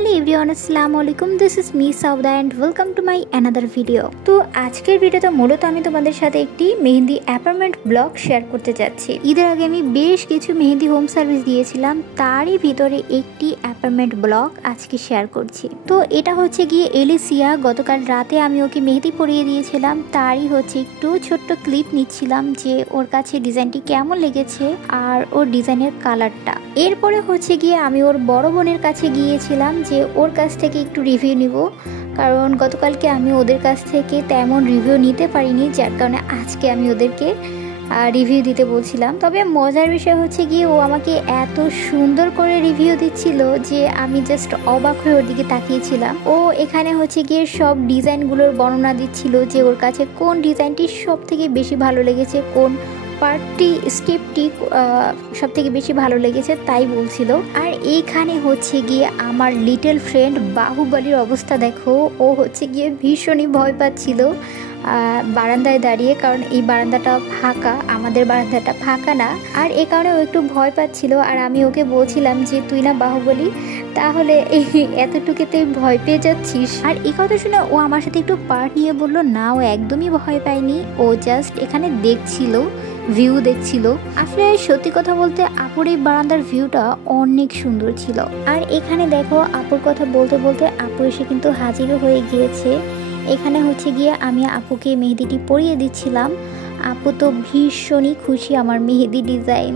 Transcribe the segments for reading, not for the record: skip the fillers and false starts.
Hello everyone, আসসালামু আলাইকুম। This is me Sawda and welcome to my another video. তো আজকের ভিডিওতে মূলত আমি তোমাদের সাথে একটি মেহেন্দি অ্যাপার্টমেন্ট ব্লগ শেয়ার করতে যাচ্ছি। ঈদের আগে আমি বেশ কিছু মেহেন্দি হোম সার্ভিস দিয়েছিলাম, তারই ভিতরে একটি অ্যাপার্টমেন্ট ব্লগ আজকে শেয়ার করছি। তো এটা হচ্ছে গিয়ে এলিসিয়া, গতকাল রাতে আমি ওকে মেহেদি পরিয়ে দিয়েছিলাম, তারই হচ্ছে একটু ছোট্ট ক্লিপ নিচ্ছিলাম যে ওর কাছে ডিজাইনটি কেমন লেগেছে আর ওর ডিজাইনের কালারটা। এরপরে হচ্ছে গিয়ে আমি ওর বড় বোনের কাছে গিয়েছিলাম যে ওর কাছ থেকে একটু রিভিউ নিব, কারণ গতকালকে আমি ওদের কাছ থেকে তেমন রিভিউ নিতে পারিনি, যার কারণে আজকে আমি ওদেরকে রিভিউ দিতে বলছিলাম। তবে মজার বিষয় হচ্ছে গিয়ে ও আমাকে এত সুন্দর করে রিভিউ দিচ্ছিল যে আমি জাস্ট অবাক হয়ে ওর দিকে তাকিয়েছিলাম। ও এখানে হচ্ছে গিয়ে সব ডিজাইনগুলোর বর্ণনা দিচ্ছিল যে ওর কাছে কোন ডিজাইনটি সব থেকে বেশি ভালো লেগেছে, কোন পার্টটি স্টেপটি সব থেকে বেশি ভালো লেগেছে তাই বলছিল। আর এইখানে হচ্ছে গিয়ে আমার লিটল ফ্রেন্ড বাহুবলীর অবস্থা দেখো, ও হচ্ছে গিয়ে ভীষণই ভয় পাচ্ছিল বারান্দায় দাঁড়িয়ে, কারণ এই বারান্দাটা ফাঁকা, আমাদের বারান্দাটা ফাঁকা না, আর এ কারণে ও একটু ভয় পাচ্ছিল। আর আমি ওকে বলছিলাম যে তুই না বাহুবলী, তাহলে এই এতটুকুতে ভয় পেয়ে যাচ্ছিস। আর এই কথা শুনে ও আমার সাথে একটু পার্ট নিয়ে বললো না, ও একদমই ভয় পায়নি, ও জাস্ট এখানে দেখছিল, ভিউ দেখছিল। আসলে সত্যি কথা বলতে আপুর এই বারান্দার ভিউটা অনেক সুন্দর ছিল। আর এখানে দেখো আপুর কথা বলতে বলতে আপু এসে কিন্তু হাজিরও হয়ে গিয়েছে। এখানে হচ্ছে গিয়ে আমি আপুকে মেহেদিটি পরিয়ে দিচ্ছিলাম। আপু তো ভীষণই খুশি আমার মেহেদি ডিজাইন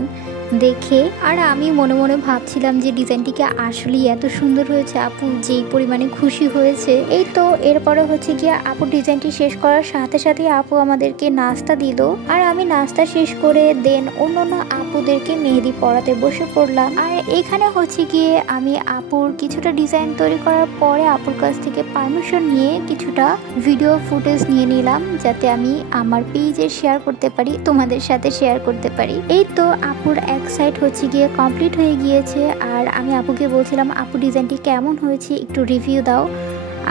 দেখে, আর আমি মনে মনে ভাবছিলাম যে ডিজাইনটিকে আসলেই এত সুন্দর হয়েছে, আপু যেই পরিমাণে খুশি হয়েছে। এই তো এরপরে হচ্ছে গিয়ে আপু ডিজাইনটি শেষ করার সাথে সাথে আপু আমাদেরকে নাস্তা দিল, আর আমি নাস্তা শেষ করে দেন অন্য আপুদেরকে মেহেদি পরাতে বসে পড়লাম। আর এখানে হচ্ছে গিয়ে আমি আপুর কিছুটা ডিজাইন তৈরি করার পরে আপুর কাছ থেকে পারমিশন নিয়ে কিছুটা ভিডিও ফুটেজ নিয়ে নিলাম, যাতে আমি আমার পেজে শেয়ার করতে পারি, তোমাদের সাথে শেয়ার করতে পারি। এই তো আপুর এক সাইড হচ্ছে গিয়ে কমপ্লিট হয়ে গিয়েছে, আর আমি আপুকে বলছিলাম আপু ডিজাইনটি কেমন হয়েছে একটু রিভিউ দাও।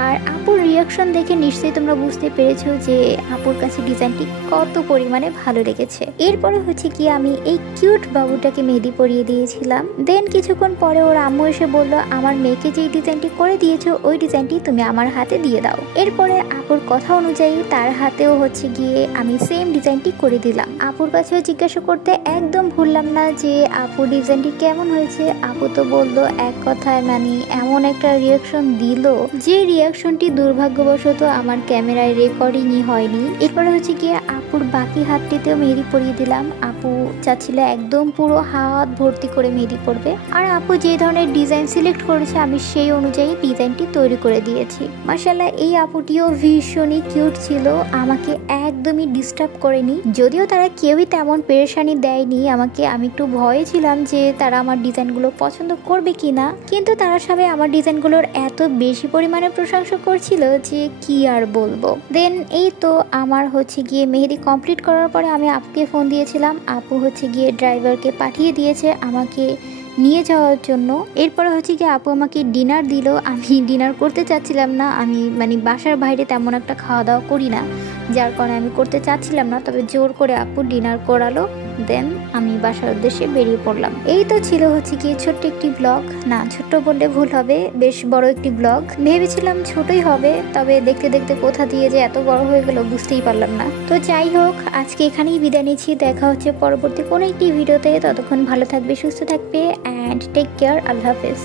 আর আপুর রিয়াকশন দেখে নিশ্চয়ই তোমরা বুঝতে পেরেছো যে আপুর কাছে ডিজাইনটি কত পরিমাণে ভালো লেগেছে। এরপরে হচ্ছে কি আমি এই কিউট বাবুটাকে মেহেদি পরিয়ে দিয়েছিলাম। দেন কিছুক্ষণ পরে ওর আম্মু এসে বললো আমার মেয়েকে যে ডিজাইনটি করে দিয়েছো ওই ডিজাইনটি তুমি আমার হাতে দিয়ে দাও। এরপরে আপুর কথা অনুযায়ী তার হাতেও হচ্ছে গিয়ে আমি সেম ডিজাইনটি করে দিলাম। আপুর কাছেও জিজ্ঞাসা করতে একদম ভুললাম না যে আপুর ডিজাইনটি কেমন হয়েছে। আপু তো বললো এক কথায় মানে এমন একটা রিয়াকশন দিল যে রিয়াকশনটি দুর্ভাগ্যবশত আমার ক্যামেরায় রেকর্ডিংই হয়নি। এরপরে হচ্ছে গিয়ে আপুর বাকি হাতটিতেও মেহেদি পরিয়ে দিলাম। আপু চাচ্ছিল একদম পুরো হাত ভর্তি করে মেহেদি পরবে, আর আপু যে ধরনের ডিজাইন সিলেক্ট করেছে আমি সেই অনুযায়ী ডিজাইনটি তৈরি করে দিয়েছি। মাশাআল্লাহ এই আপুটিও ভীষণই কিউট ছিল, আমাকে একদমই ডিস্টার্ব করেনি, যদিও তারা কেউই তেমন পেরেশানি দেয়নি আমাকে। আমি একটু ভয়ে ছিলাম যে তারা আমার ডিজাইনগুলো পছন্দ করবে কিনা, কিন্তু তারা সবাই আমার ডিজাইনগুলোর এত বেশি পরিমাণে প্রশংসা করছিল যে কি আর বলবো। দেন এই তো আমার হচ্ছে গিয়ে মেহেদি কমপ্লিট করার পরে আমি আপুকে ফোন দিয়েছিলাম, আপু হচ্ছে গিয়ে ড্রাইভারকে পাঠিয়ে দিয়েছে আমাকে নিয়ে যাওয়ার জন্য। এরপরে হচ্ছে গিয়ে আপু আমাকে ডিনার দিল। আমি ডিনার করতে চাচ্ছিলাম না, আমি মানে বাসার বাইরে তেমন একটা খাওয়া দাওয়া করি না, যার কারণে আমি করতে চাচ্ছিলাম না, তবে জোর করে আপু ডিনার করালো। দেন আমি বাসার উদ্দেশ্যে বেরিয়ে পড়লাম। এই তো ছিল হচ্ছে গিয়ে ছোট্ট একটি ব্লগ, না ছোট্ট বললে ভুল হবে, বেশ বড় একটি ব্লগ। ভেবেছিলাম ছোটই হবে, তবে দেখতে দেখতে কোথা দিয়ে যে এত বড় হয়ে গেল বুঝতেই পারলাম না। তো যাই হোক, আজকে এখানেই বিদায় নিচ্ছি, দেখা হচ্ছে পরবর্তী কোনো একটি ভিডিওতে। ততক্ষণ ভালো থাকবে, সুস্থ থাকবে, অ্যান্ড টেক কেয়ার। আল্লাহ হাফেজ।